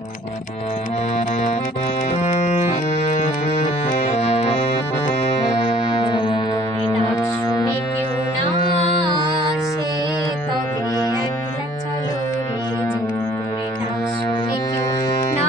যদি তোরে ডাক শুনে কেউ না আসে, তবে একলা চলো রে। যদি তোরে ডাক শুনে কেউ না